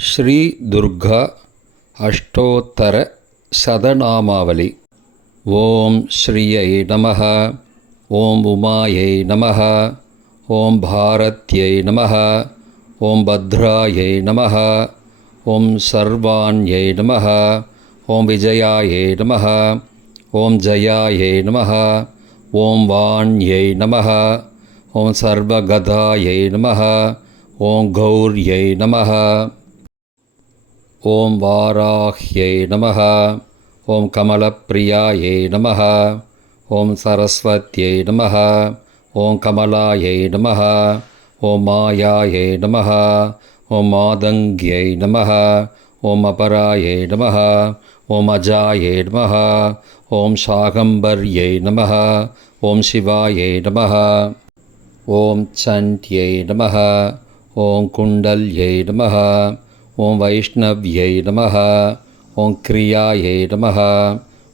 ஸ்ரீ துர்கா அஷ்டோத்தர சதநாமாவலி ஓம் ஸ்ரீயை நம ஓம் உமாயை நம ஓம் பாரத்யை நம ஓம் பத்ராயை நம ஓம் சர்வாண்யை நம ஓம் விஜயாயை நம ஓம் ஜயாயை நம ஓம் வாண்யை நம ஓம் சர்வகதாயை நம ஓம் கௌர்யை நமः ஓம் வாராஹ்யை நம ஓம் கமலப்பிரியாயை நம ஓம் சரஸ்வத்யை நம ஓம் கமலாயை நம ஓம் மாயாயை நம ஓம் மாதங்கியை நம ஓம் அபராயை நம ஓம் அஜாயை நம ஓம் சாகம்பர்யை நம ஓம் சிவாயை நம ஓம் சண்ட்யை நம ஓம் குண்டல்யை நம ஓம் வைஷ்ணவ்யை நம ஓம் கிரியாயை நம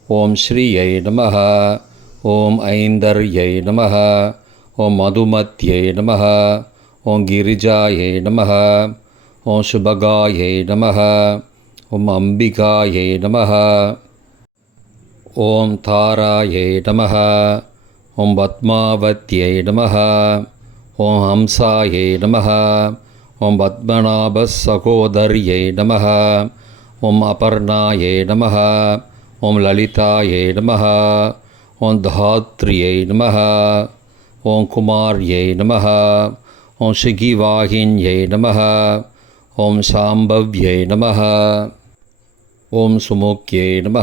ஓம் ஸ்ரீயை நம ஓம் ஐந்தர்யை நம ஓம் மதுமத்யை நம ஓம் கிரிஜாயை நம ஓம் சுபகாயை நம ஓம் அம்பிகாயை நம ஓம் தாராயை நம ஓம் பத்மாவத்யை நம ஓம் ஹம்சாயை நம ஓம் பத்மநாப சகோதரியை நம ஓம் அபர்ணாயே நம ஓம் லலிதாயே நம ஓம் தாத்ரியை நம ஓம் குமார்யை நம ஓம் சிகிவாகின்யை நம ஓம் சாம்பவ்யை நம ஓம் சுமுக்கியை நம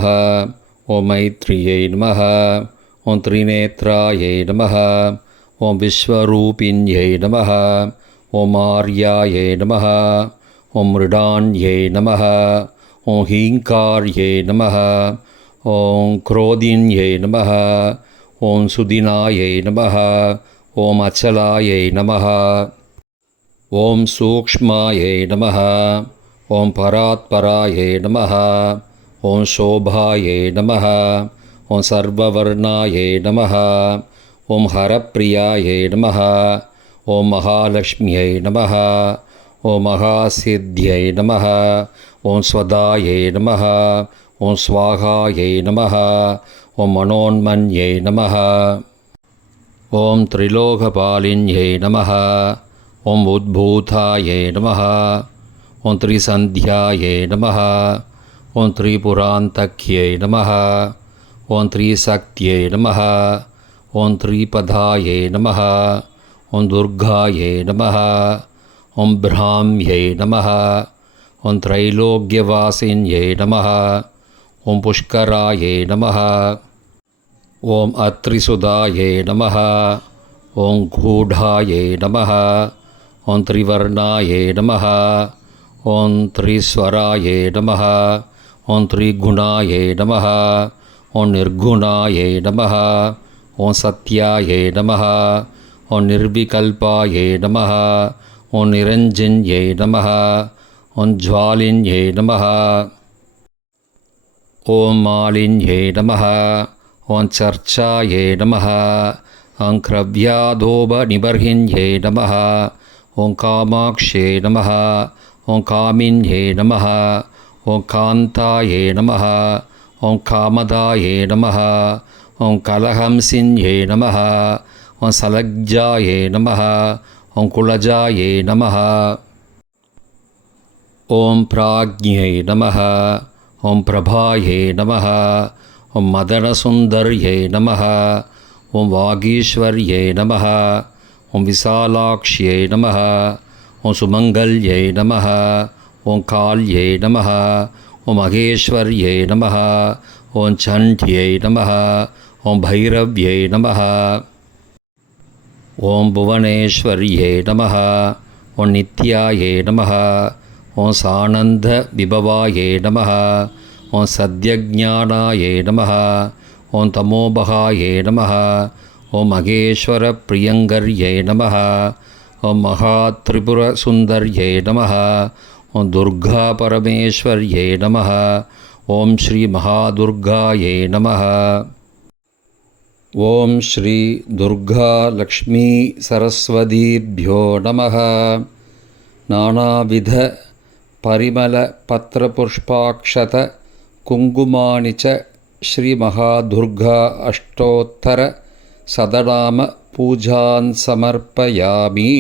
ஓம் மைத்ரியை நம ஓம் திரிநேத்ராயை நம ஓம் விஸ்வரூபின்யை நம ॐ आर्यायै नमः। ॐ मृडान्यै नमः। ॐ हीङ्कार्यै नमः। ॐ क्रोधिन्यै नमः। ॐ सुदिनायै नमः। ॐ अचलायै नमः। ॐ सूक्ष्मायै नमः। ॐ परात्परायै नमः। ॐ शोभायै नमः। ॐ सर्ववर्णायै नमः। ॐ हरप्रियायै नमः ॐ महालक्ष्म्यै नमः ॐ महासिद्ध्यै नमः ॐ स्वदायै नमः ॐ स्वाहायै नमः ॐ मनोन्मन्यै नमः ॐ त्रिलोकपालिन्यै नमः ॐ उद्भूतायै नमः ॐ त्रिसन्ध्यायै नमः ॐ त्रिपुरान्तक्यै नमः ॐ त्रिशक्त्यै नमः ॐ त्रिपदायै नमः ॐ दुर्गायै नमः ॐ ब्राह्म्यै नमः ॐ त्रैलोक्यवासिन्यै नमः ॐ पुष्करायै नमः ॐ अत्रिसुधायै नमः ॐ गूढायै नमः ॐ त्रिवर्णायै नमः ॐ त्रिस्वरायै नमः ॐ त्रिगुणायै नमः ॐ निर्गुणायै नमः ॐ सत्यायै नमः ஓம் நிர்விகல்பா ஏ நமஹா ஓம் நிரஞ்சின் ஏ நமஹா ஓம் ஜுவாலின் ஏ நமஹா ஓம் மாலின் ஏ நமஹா ஓம் சர்ச்சா ஏ நமஹா ஓம் கிரவ்யாதோப நிபர்ஹின் ஏ நமஹா ஓம் காமாக்ஷே நமஹா ஓம் காமின் ஏ நமஹா ஓம் காந்தா ஏ நமஹா ஓம் காமதா ஏ நமஹா ஓம் கலஹம்சின் ஏ நமஹா ஓம் சலக்ஜா ஏ நமஹா ஓம் குலஜா ஏ நமஹா ஓம் பிராஜ்யை நமஹா ஓம் பிரபாயை நமஹா ஓம் மதனசுந்தர்யை நமஹா ஓம் வாகீஸ்வர்யை நமஹா ஓம் விசாலாட்சியை நமஹா ஓம் சுமங்கல்யை நமஹா ஓம் கால்யை நமஹா ஓம் மகேஸ்வர்யை நமஹா ஓம் சண்ட்யை நமஹா ஓம் பைரவ்யை நமஹா ஓம் புவனேஸ்வரியே நமஹ ஓம் நித்யாயே நமஹ ஓம் சானந்த விபவாயே நமஹ ஓம் சத்யஜானாயே நமஹ ஓம் தமோபகாயே நமஹ ஓம் மகேஸ்வர பிரியங்கர்யே நமஹ ஓம் மகா திரிபுர சுந்தர்யே நமஹ ஓம் துர்கா பரமேஸ்வர்யே நமஹ ஓம் ஸ்ரீ மகாதுர்காயே நமஹ. ஓம் ஸ்ரீ துர்கா லக்ஷ்மி சரஸ்வதீபியோ நம நானாவித பரிமல பத்திரபுஷ்பாட்சத குங்குமானி ச ஸ்ரீமகாதுர்கா அஷ்டோத்தர சதநாம பூஜான் சமர்ப்பயாமி.